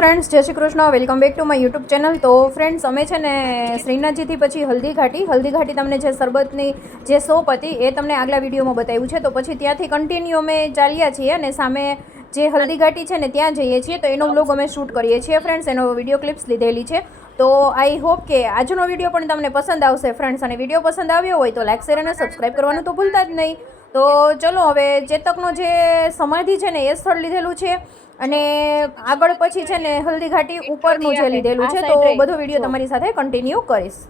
Friends જય Shri Krishna welcome back to my YouTube channel તો friends અમે છે ને શ્રીનાથજીથી પછી હલ્દી ઘાટી. હલ્દી ઘાટી તમને જે શરબતની જે સોપ હતી એ તમને આગલા વિડીયોમાં બતાવ્યું છે. તો પછી ત્યાંથી કન્ટિન્યુ અમે ચાલ્યા છીએ અને સામે જે હલ્દી ઘાટી છે ને ત્યાં જઈએ છીએ. તો એનો બ્લોગ અમે શૂટ કરીએ છીએ ફ્રેન્ડ્સ એનો વીડિયો ક્લિપ્સ લીધેલી છે. તો આઈ હોપ કે આજનો વીડિયો પણ તમને પસંદ આવશે ફ્રેન્ડ્સ અને વીડિયો પસંદ આવ્યો હોય તો લાઈક શેર અને સબસ્ક્રાઈબ કરવાનું તો ભૂલતા જ નહીં. તો ચલો હવે ચેતકનો જે સમાધિ છે ને એ સ્થળ લીધેલું છે. અને આગળ પછી છે ને હલ્દી ઘાટી ઉપરનું જે લીધેલું છે તો બધો વિડીયો તમારી સાથે કન્ટિન્યू કરીશ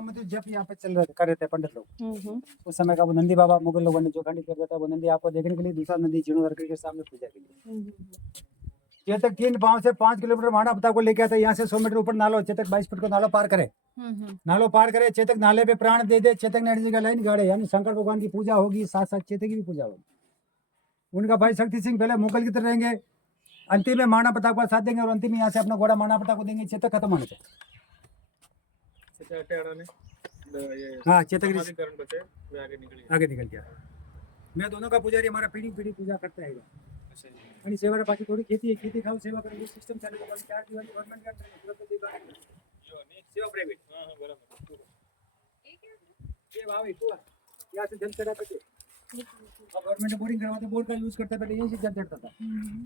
मतलब जब यहाँ पे चल रहे कर रहे थे पंडित लोग उस समय का वो नंदी बाबा मुगल लोगों ने जो खंडित कर दिया था वो नंदी आपको देखने के लिए दूसरा नंदी जीर्णोद्धार के सामने पूजा के लिए चेतक तीन पाँव से पाँच किलोमीटर माना पता को लेके आता यहाँ से सौ मीटर ऊपर नालो चेतक बाईस फीट को नालो पार करे नालो पार करे चेतक नाले पे प्राण दे दे चेतक ने जगह लाइन गाड़े यानी शंकर भगवान की पूजा होगी साथ साथ चेतक की भी पूजा होगी उनका भाई शक्ति सिंह पहले मुगल की तरह रहेंगे अंतिम में माना प्रताप का साथ देंगे और अंतिम में यहाँ से अपना घोड़ा माना प्रताप को देंगे, चेतक खत्म होने से। हाँ चेतक आगे निकल गया। मैं दोनों का पुजारी, हमारा पीढ़ी पीढ़ी पूजा करता है। सेवा सेवाला बाकी थोडी खेती है, खेती खाओ, सेवा करो करून सिस्टम चालू करून चार दिवाळी गव्हर्नमेंट गॅट सेवा प्राइवेट हाँ हाँ बराबर ठीक है ये भाव है तू यहाँ से जल चढ़ा करते गवर्नमेंट बोरिंग करवाते बोर का यूज़ करता, पहले यही से जल चढ़ता था। हम्म।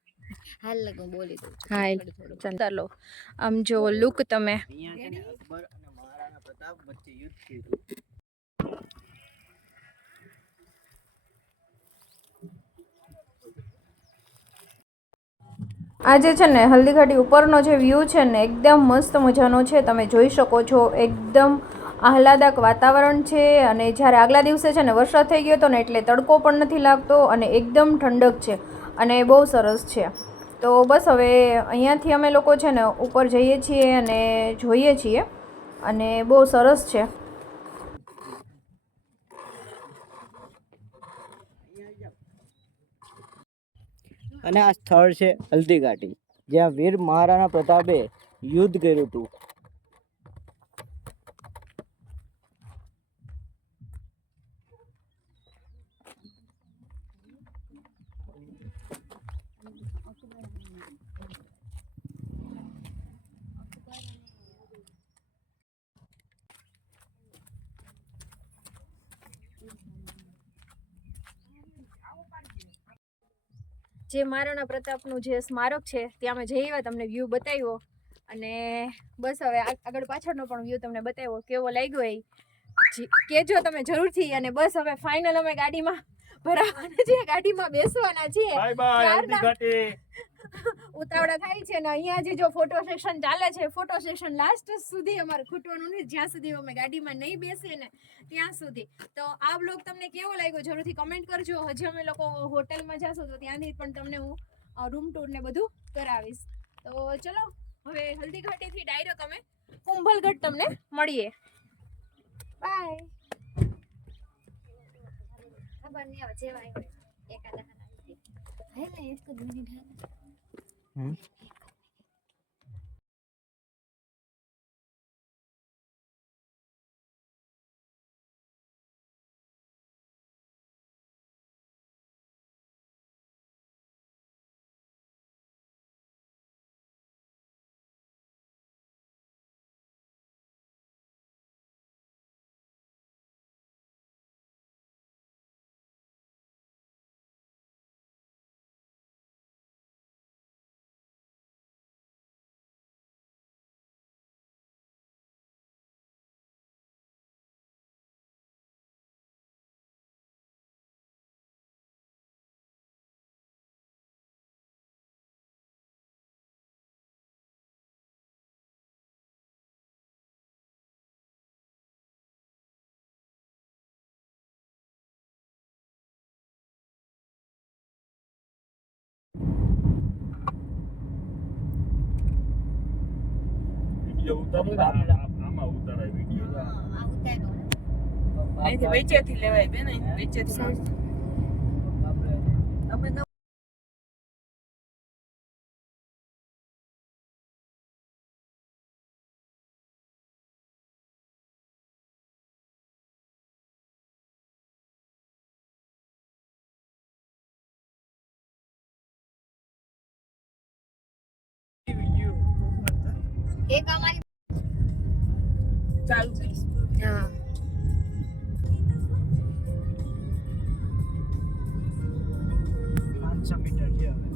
હાલ લગો બોલી દઉં થોડું. ચાલો. આમ જો લુક તમે. આજે છે ને હલ્દીઘાટી ઉપરનો જે વ્યૂ છે ને એકદમ મસ્ત મજાનો છે. તમે જોઈ શકો છો એકદમ આહલાદક વાતાવરણ છે અને જ્યારે આગલા દિવસે છે ને વરસાદ થઈ ગયો હતો ને એટલે તડકો પણ નથી લાગતો અને એકદમ ઠંડક છે અને બહુ સરસ છે. તો બસ હવે અહીંયાથી અમે લોકો છે ને ઉપર જઈએ છીએ અને જોઈએ છીએ. અને બહુ સરસ છે. અને આ સ્થળ છે હલ્દી ઘાટી જ્યાં વીર મહારાણા પ્રતાપે યુદ્ધ કર્યું હતું. જે મહારાણા પ્રતાપનું જે સ્મારક છે ત્યાં અમે જઈ આવ્યા તમને વ્યૂ બતાવ્યો. અને બસ હવે આગળ પાછળનો પણ વ્યૂ તમને બતાવ્યો કેવો લાગ્યો એ. કેજો તમે જરૂરથી અને બસ હવે ફાઇનલ અમે ગાડીમાં ભરાવાના છીએ ગાડીમાં બેસવાના છીએ. ક્યારના ઉતાવળા થાય છે ને અહીંયા જે જો ફોટો સેશન ચાલે છે ફોટો સેશન લાસ્ટ સુધી અમારે ખૂટવાનું નહીં. જ્યાં સુધી અમે ગાડીમાં નહીં બેસીએ ને ત્યાં સુધી. તો આ બ્લોગ તમને કેવો લાગ્યો? જરૂરથી કમેન્ટ કરજો. હજી અમે લોકો હોટલમાં જાશું તો ત્યાંથી પણ તમને હું રૂમ ટૂર ને બધું કરાવીશ. તો ચલો હવે હલ્દીઘાટીથી ડાયરેક્ટ અમે કુંભલગઢ તમને મળીએ. બાય ખબર નહીં હવે જેવા. એકાદા આવી હે ને, એક Mm-hmm. વીડિયો આમાં ઉતારાય વીડિયો આ ઉતાર્યો ને. અહીંથી વચ્ચેથી લેવાય બેન અહીંથી વચ્ચેથી તમે એક અમારી ચાલુ થઈશ હા. પાંચસો મીટર છે હવે.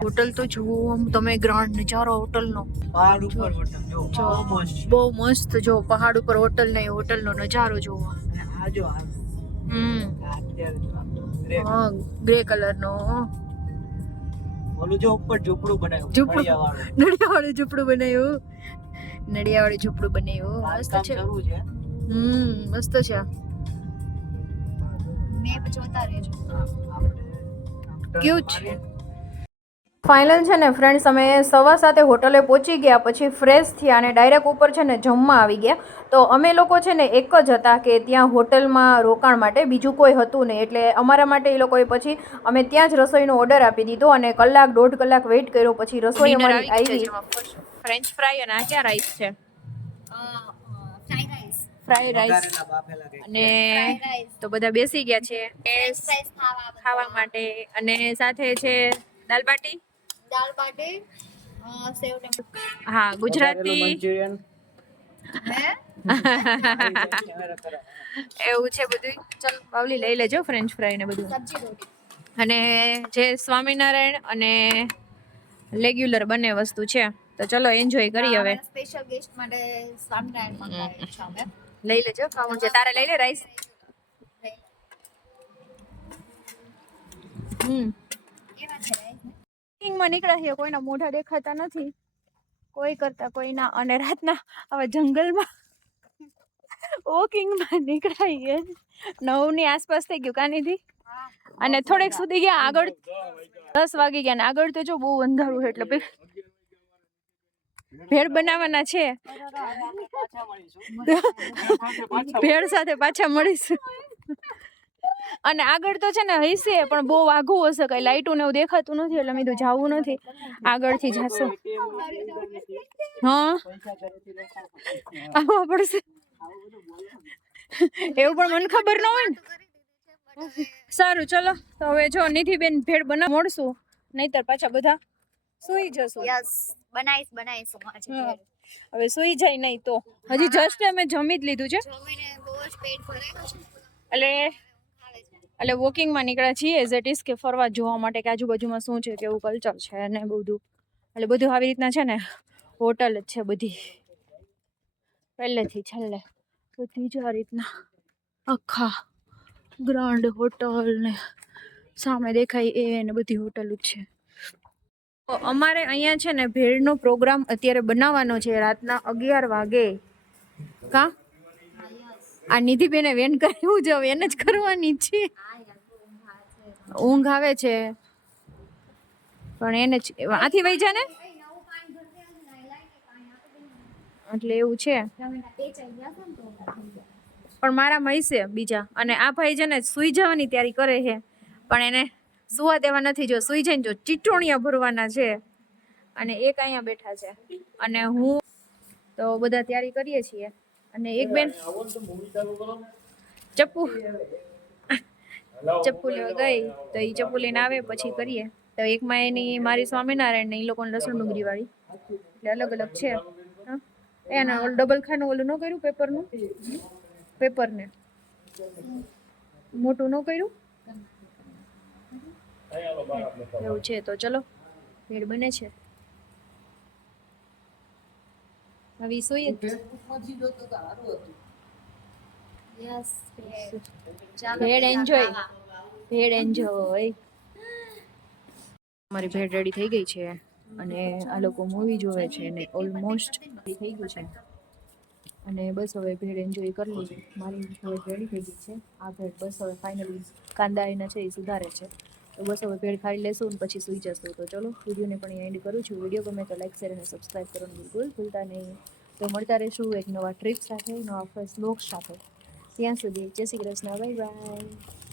હોટલ તો જુઓ આમ તમે ગ્રાન્ડ નજારો હોટલનો. પહાડ ઉપર હોટલ જો. બહુ મસ્ત બહુ મસ્ત જો પહાડ ઉપર હોટલ ને હોટલનો નજારો જોવો અને આ જો હમ. હા ગ્રે કલરનો ઓલું જો ઉપર ઝૂંપડું બનાવ્યું ઝૂંપડું. નડિયાવાળું ઝૂંપડું બનાવ્યું? નડિયાવાળું ઝૂંપડું બનાવ્યું? મસ્ત છે. હમ મસ્ત છે મેપ જોતા રહેજો. Cute છે. ફાઇનલ છે ને ફ્રેન્ડ્સ અમે સવા સાથે હોટલે પહોંચી ગયા પછી ફ્રેશ થયા અને ડાયરેક્ટ ઉપર છે ને જમવા આવી ગયા. તો અમે લોકો છે ને એક જ હતા કે ત્યાં હોટલમાં રોકાણ માટે બીજું કોઈ હતું નહીં. એટલે અમારા માટે એ લોકોએ પછી અમે ત્યાં જ રસોઈનો ઓર્ડર આપી દીધો અને કલાક દોઢ કલાક વેઇટ કર્યો પછી રસોઈ અમારી આવી ફ્રેન્ચ ફ્રાય અને આ ક્યાં રાઈસ છે? Fry rice. અને રાઈસ તો બધા બેસી ગયા છે. ખાવા ખાવા માટે. અને સાથે છે દાલ બાટી? દાળ બાટી સેવ. હા ગુજરાતી. મંચુરિયન. હે? એવું છે બધું ચલ પાવલી લઈ લેજો ફ્રેન્ચ ફ્રાય ને બધું. અને જે સ્વામિનારાયણ અને રેગ્યુલર બંને વસ્તુ છે તો ચલો એન્જોય કરીએ હવે. સ્પેશિયલ ગેસ્ટ માટે સ્વામિનારાયણ લઈ લેજો ખાવું છે. તારે લઈ લે રાઈસ? હમ. કિંગમાં નીકળ્યા છીએ કોઈના મોઢા દેખાતા નથી કોઈ કરતા કોઈના અને રાતના આવા જંગલમાં વોકિંગમાં નીકળાઈએ નવની આસપાસ થઈ ગયું કાનીથી અને થોડેક સુધી ગયા આગળ દસ વાગી ગયા ને આગળ તો જો બહુ અંધારું એટલે ભેળ બનાવવાના છે. ભેળ સાથે પાછા મળીશું. અને આગળ તો છે ને હશે પણ બહુ વાઘું હશે કઈ. લાઈટું ને એવું દેખાતું નથી એટલે મેં તો જવું નથી. આગળથી જશું. હા? આવવા પડશે એવું પણ મને ખબર ન હોય ને? સારું ચલો. તો હવે જો નિધિબેન ભેળ બનાવ મળશું નહીતર પાછા બધા સુઈ જશું. યસ બનાવીશ બનાવીશું હવે સુઈ જાય નહીં તો. હજી જસ્ટ અમે જમી જ લીધું છે. એટલે એટલે વોકિંગમાં નીકળ્યા છીએ એઝ ઇટ ઇઝ કે ફરવા જોવા માટે કે આજુબાજુમાં શું છે, કેવું કલ્ચર છે ને બધું. એટલે બધું આવી રીતના છે ને હોટલ જ છે બધી. પહેલેથી છેલ્લે. બધી જ આ રીતના. આખા ગ્રાન્ડ હોટલ ને સામે દેખાય એ ને બધી હોટલ જ છે. અમારે અહીંયા છે ને ભેળનો પ્રોગ્રામ અત્યારે બનાવવાનો છે રાતના અગિયાર વાગે. કા? આ નિધિબેને વેન કર્યું જો એને જ કરવાની છે. ઊંઘ આવે છે. પણ એને જ, આથી વહી જા ને એટલે એવું છે. પણ મારા મહીસે બીજા, અને આ ભાઈ છે ને સુઈ જવાની તૈયારી કરે છે. પણ એને સુવા દેવા નથી જો, સુઈ જાય ને જો ચીટોણિયા ભરવાના છે. અને એક અહીંયા બેઠા છે. અને હું તો બધા તૈયારી કરીએ છીએ. અને એક બેન ચપ્પુ. ચપ્પુ લેવા ગઈ તો એ ચપ્પુ લઈને આવે પછી કરીએ. તો એકમાં એની મારી સ્વામિનારાયણ ને એ લોકોને લસણ ડુંગળી વાળી એટલે અલગ અલગ છે. હા. એના ઓલું ડબલ ખાનું ઓલું ન કર્યું પેપરનું? પેપરને. મોટું ન કર્યું? એવું છે તો ચલો. ભેળ બને છે. હવે જ. Yes bhel enjoy bhel enjoy મારી ભેળ રેડી થઈ ગઈ છે અને આ લોકો મૂવી જોવે છે અને ઓલમોસ્ટ થઈ ગયું છે અને બસ હવે ભેળ એન્જોય કરી લીધી મારી ભેળ રેડી થઈ ગઈ છે આ ભેળ બસ હવે ફાઇનલી કાંદા એના છે એ સુધારે છે બસ હવે ભેળ ખાઈ લેશું અને પછી સૂઈ જશું. તો ચલો, વિડીયોને પણ એન્ડ કરું છું. વીડિયો ગમે તો લાઈક શેર અને સબસ્ક્રાઈબ કરવાનું બિલકુલ ભૂલતા નહીં. તો મળતા રહીશું એક નવા ટ્રીપ સાથે, નવા ફર્સ્ટ બ્લોગ સાથે. ત્યાં સુધી જય શ્રી કૃષ્ણ. Bye bye